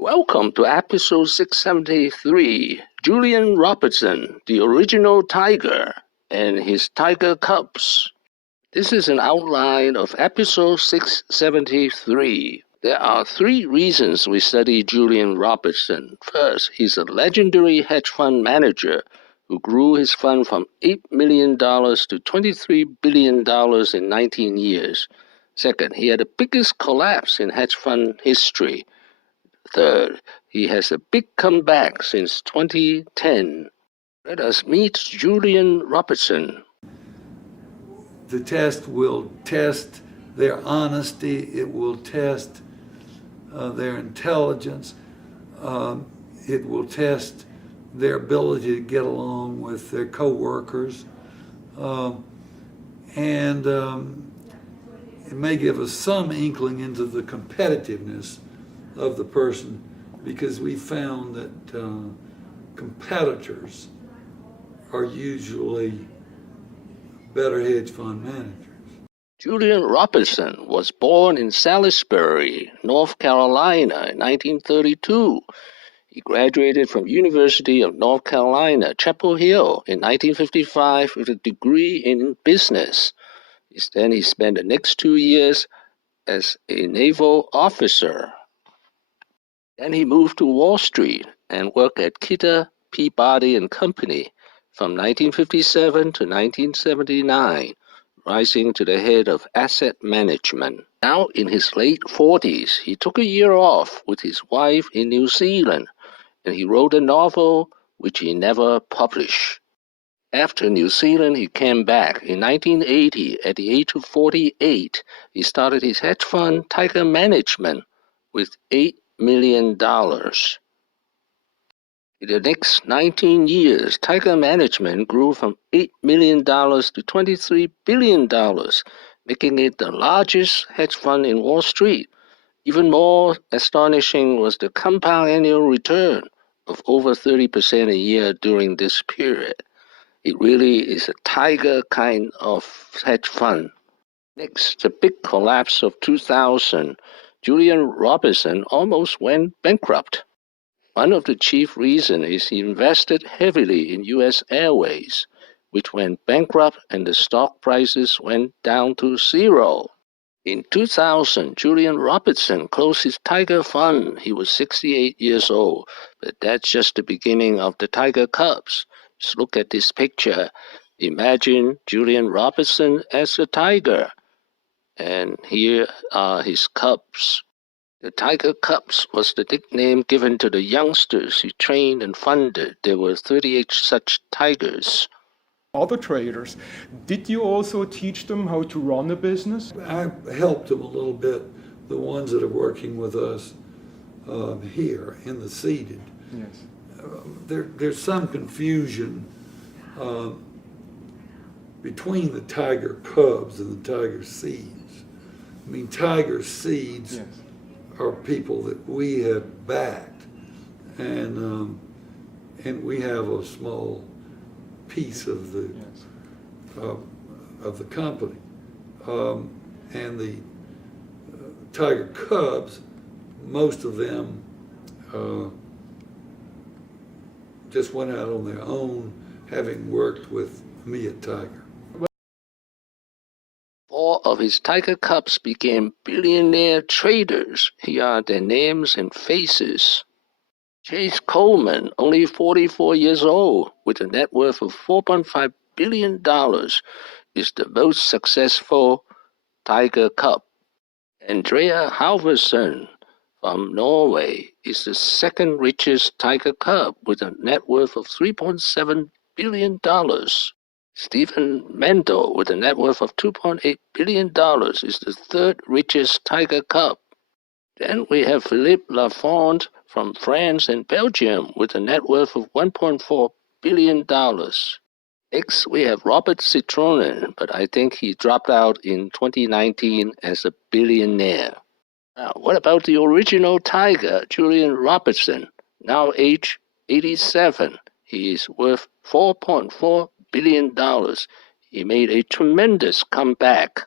Welcome to episode 673, Julian Robertson, the original tiger, and his tiger cubs. This is an outline of episode 673. There are three reasons we study Julian Robertson. First, he's a legendary hedge fund manager who grew his fund from $8 million to $23 billion in 19 years. Second, he had the biggest collapse in hedge fund history. Third, he has a big comeback since 2010. Let us meet Julian Robertson. The test will test their honesty. It will test their intelligence. It will test their ability to get along with their coworkers. And it may give us some inkling into the competitiveness of the person, because we found that competitors are usually better hedge fund managers. Julian Robertson was born in Salisbury, North Carolina in 1932. He graduated from University of North Carolina, Chapel Hill in 1955 with a degree in business. Then he spent the next 2 years as a naval officer. Then he moved to Wall Street and worked at Kidder, Peabody and Company from 1957 to 1979, rising to the head of asset management. Now in his late 40s, he took a year off with his wife in New Zealand, and he wrote a novel which he never published. After New Zealand, he came back. In 1980, at the age of 48, he started his hedge fund, Tiger Management, with $8 million. In the next 19 years, Tiger Management grew from $8 million to $23 billion, making it the largest hedge fund in Wall Street. Even more astonishing was the compound annual return of over 30% a year during this period. It really is a tiger kind of hedge fund. Next, the big collapse of 2000. Julian Robertson almost went bankrupt. One of the chief reasons is he invested heavily in U.S. Airways, which went bankrupt and the stock prices went down to zero. In 2000, Julian Robertson closed his Tiger Fund. He was 68 years old, but that's just the beginning of the Tiger Cubs. Just look at this picture. Imagine Julian Robertson as a tiger. And here are his cubs. The Tiger Cubs was the nickname given to the youngsters he trained and funded. There were 38 such tigers. Other traders, did you also teach them how to run a business? I helped them a little bit, the ones that are working with us here in the seeded. Yes. There's some confusion between the Tiger Cubs and the Tiger Seeds. I mean, Tiger Seeds Yes. are people that we have backed, and we have a small piece of the Yes. Of the company, and the Tiger Cubs, most of them just went out on their own, having worked with me at Tiger. 4 of his Tiger Cubs became billionaire traders. Here are their names and faces. Chase Coleman, only 44 years old, with a net worth of $4.5 billion, is the most successful Tiger Cub. Andrea Halvorsen from Norway is the second richest Tiger Cub with a net worth of $3.7 billion. Stephen Mendel, with a net worth of $2.8 billion, is the third richest Tiger Cub. Then we have Philippe Lafont from France and Belgium with a net worth of $1.4 billion. Next, we have Robert Citronen, but I think he dropped out in 2019 as a billionaire. Now, what about the original tiger, Julian Robertson, now age 87? He is worth $4.4 billion. He made a tremendous comeback.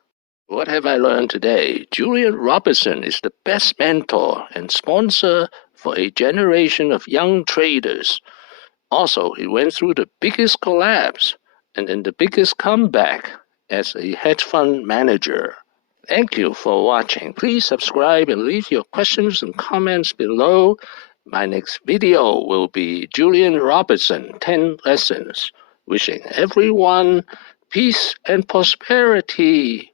What have I learned today? Julian Robertson is the best mentor and sponsor for a generation of young traders. Also, he went through the biggest collapse and then the biggest comeback as a hedge fund manager. Thank you for watching. Please subscribe and leave your questions and comments below. My next video will be Julian Robertson 10 Lessons. Wishing everyone peace and prosperity.